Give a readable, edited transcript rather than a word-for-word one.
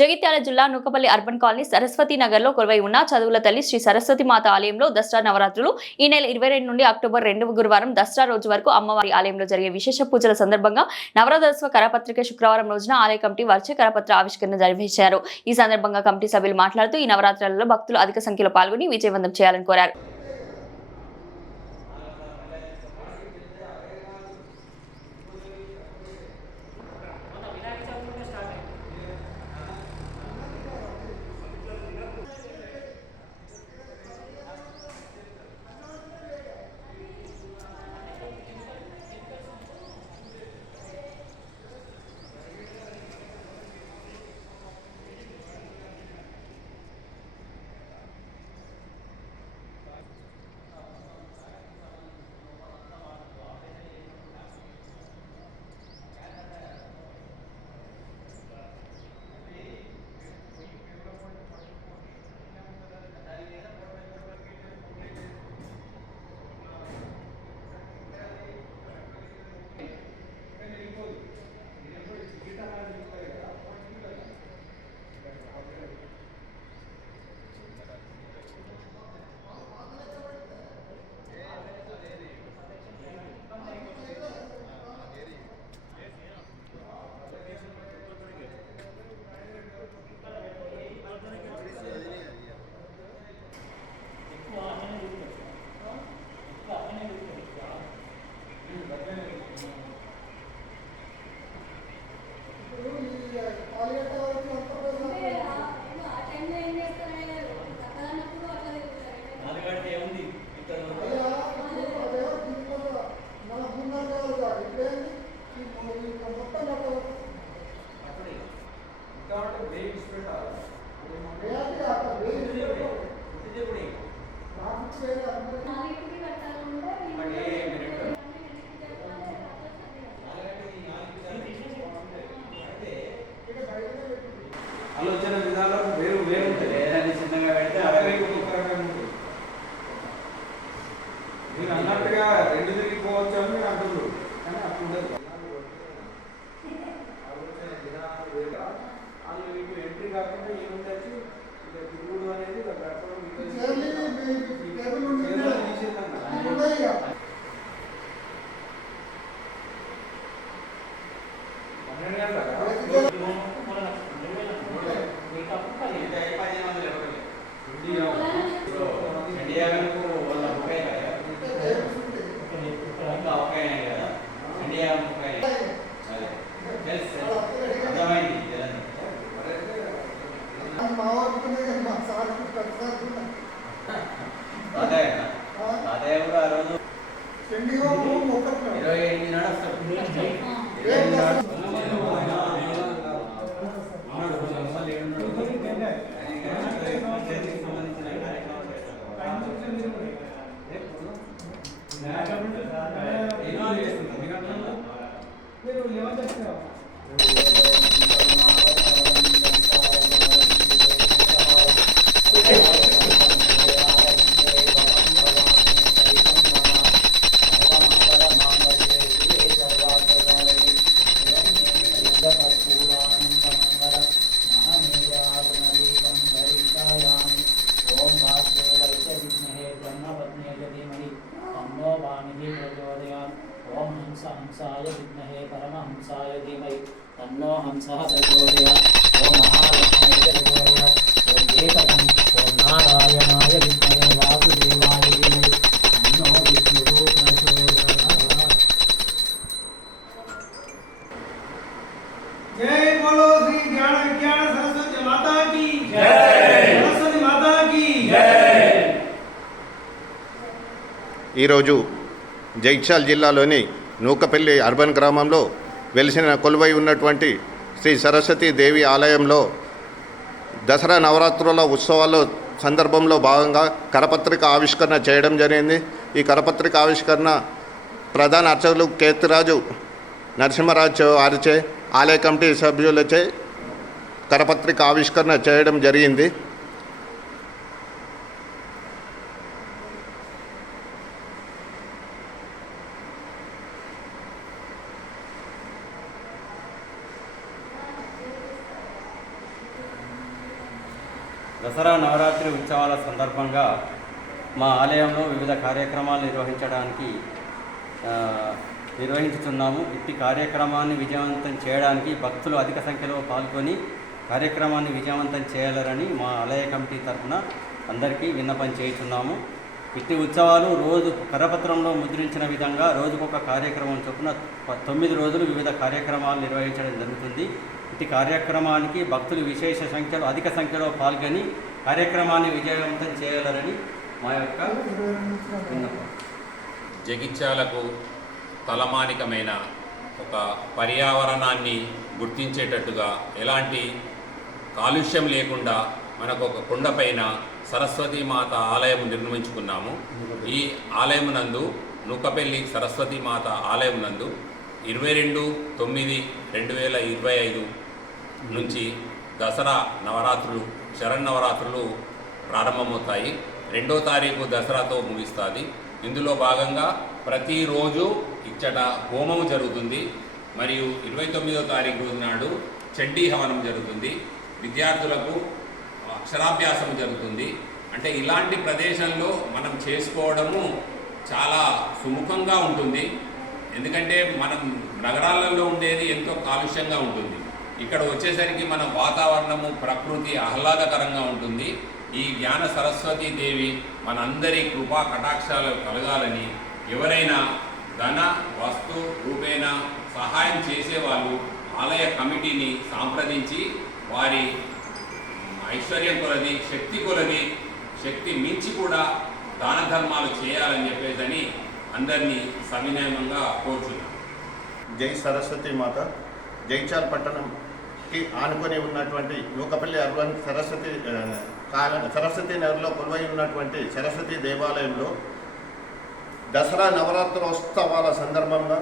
జగిత్యాల జిల్లా Nukapalli urban colony Saraswati Nagar లో కొలువై ఉన్న చదువుల తల్లి శ్రీ సరస్వతి మాత ఆలయంలో దసరా నవరాత్రులు ఈ నెల 22 నుండి అక్టోబర్ 2 గురువారం దసరా రోజు వరకు అమ్మవారి ఆలయంలో జరిగే విశేష పూజల సందర్భంగా నవరాత్రోత్సవ కరపత్రిక శుక్రవారం రోజున ఆలయ కమిటీ వారిచే కరపత్ర ఆవిష్కరణ జరిపించారు. ఈ సందర్భంగా కమిటీ సభ్యులు మాట్లాడుతూ ఈ నవరాత్రులలో భక్తులు అధిక సంఖ్యలో పాల్గొని విజయవంతం చేయాలని కోరారు. ఆలోచన విధానం వేరు వేరు ఉంటుంది. ఏదైనా చిన్నగా పెడితే అరవై ఒక్కొక్కరగా ఉంటుంది. మీరు అన్నట్టుగా రెండు తిరిగిపోవచ్చు అని మీరు అంటున్నారు, కానీ అప్పుడు ఉండదు. ఆలోచన విధానం వేరు. వాళ్ళు మీకు ఎంట్రీ కాకుండా ఏముండొచ్చు, ఇక తిరుగుడు అనేది గడపడం ओम हंसाय विद्महे परमहंसाय धीमहि तन्नो हंसः प्रचोदयात्. ओम महालक्ष्मीये प्रचोदयात्. ओम एकदं ओम नारायणाय विद्महे वासुदेवाय धीमहि तन्नो विष्णुः प्रचोदयात्. जय बोलो श्री ज्ञान विज्ञान सरस्वती माता की जय. सरस्वती माता की जय. ఈ రోజు జగిత్యాల జిల్లాలోని నూకపల్లి అర్బన్ గ్రామంలో వెలిసిన కొలువై ఉన్నటువంటి శ్రీ సరస్వతీ దేవి ఆలయంలో దసరా నవరాత్రుల ఉత్సవాల సందర్భంలో భాగంగా కరపత్రిక ఆవిష్కరణ చేయడం జరిగింది. ఈ కరపత్రిక ఆవిష్కరణ ప్రధాన అర్చకులు కేతిరాజు నరసింహరాజు వారిచే ఆలయ కమిటీ సభ్యులచే కరపత్రిక ఆవిష్కరణ చేయడం జరిగింది. దసరా నవరాత్రి ఉత్సవాల సందర్భంగా మా ఆలయంలో వివిధ కార్యక్రమాలు నిర్వహించుతున్నాము. ఇట్టి కార్యక్రమాన్ని విజయవంతం చేయడానికి భక్తులు అధిక సంఖ్యలో పాల్గొని కార్యక్రమాన్ని విజయవంతం చేయాలని మా ఆలయ కమిటీ తరఫున అందరికీ విన్నపం చేస్తున్నాము. ఇట్టి ఉత్సవాలు రోజు కరపత్రంలో ముద్రించిన విధంగా రోజుకొక కార్యక్రమం చొప్పున 9 రోజులు వివిధ కార్యక్రమాలు నిర్వహించడం జరుగుతుంది. ఇట్టి కార్యక్రమానికి భక్తులు అధిక సంఖ్యలో పాల్గొని కార్యక్రమాన్ని విజయవంతం చేయాలని మా యొక్క విన్నపం. జగిత్యాలకు తలమానికమైన ఒక పర్యావరణాన్ని గుర్తించేటట్టుగా ఎలాంటి కాలుష్యం లేకుండా మనకు ఒక కొండపైన సరస్వతీ మాత ఆలయం నిర్మించుకున్నాము. ఈ ఆలయం నందు నూకపల్లి సరస్వతీ మాత ఆలయం నందు 22/9/2025 నుంచి దసరా నవరాత్రులు శరన్నవరాత్రులు ప్రారంభమవుతాయి. 2వ తారీఖు దసరాతో ముగిస్తుంది. ఇందులో భాగంగా ప్రతిరోజు ఇచ్చట హోమము జరుగుతుంది. మరియు 29వ తారీఖు రోజు నాడు చండీ హవనం జరుగుతుంది. విద్యార్థులకు అక్షరాభ్యాసం జరుగుతుంది. అంటే ఇలాంటి ప్రదేశంలో మనం చేసుకోవడము చాలా సుముఖంగా ఉంటుంది. ఎందుకంటే మనం నగరాలలో ఉండేది ఎంతో కాలుష్యంగా ఉంటుంది. ఇక్కడ వచ్చేసరికి మన వాతావరణము ప్రకృతి ఆహ్లాదకరంగా ఉంటుంది. ఈ జ్ఞాన సరస్వతీ దేవి మనందరి కృపా కటాక్షాలు కలగాలని ఎవరైనా ధన వస్తు రూపేణ సహాయం చేసేవాళ్ళు ఆలయ కమిటీని సంప్రదించి వారి ఐశ్వర్యం కొలది శక్తి మించి కూడా దాన ధర్మాలు చేయాలని చెప్పేదని అందరినీ సవినయంగా కోరుచున్నాం. జై సరస్వతి మాత. జైచాల్ పట్టణంకి ఆనుకొని ఉన్నటువంటి నూకపల్లి అర్బన్ సరస్వతి నగర్లో కొలువై ఉన్నటువంటి సరస్వతి దేవాలయంలో దసరా నవరాత్రోత్సవాల సందర్భంగా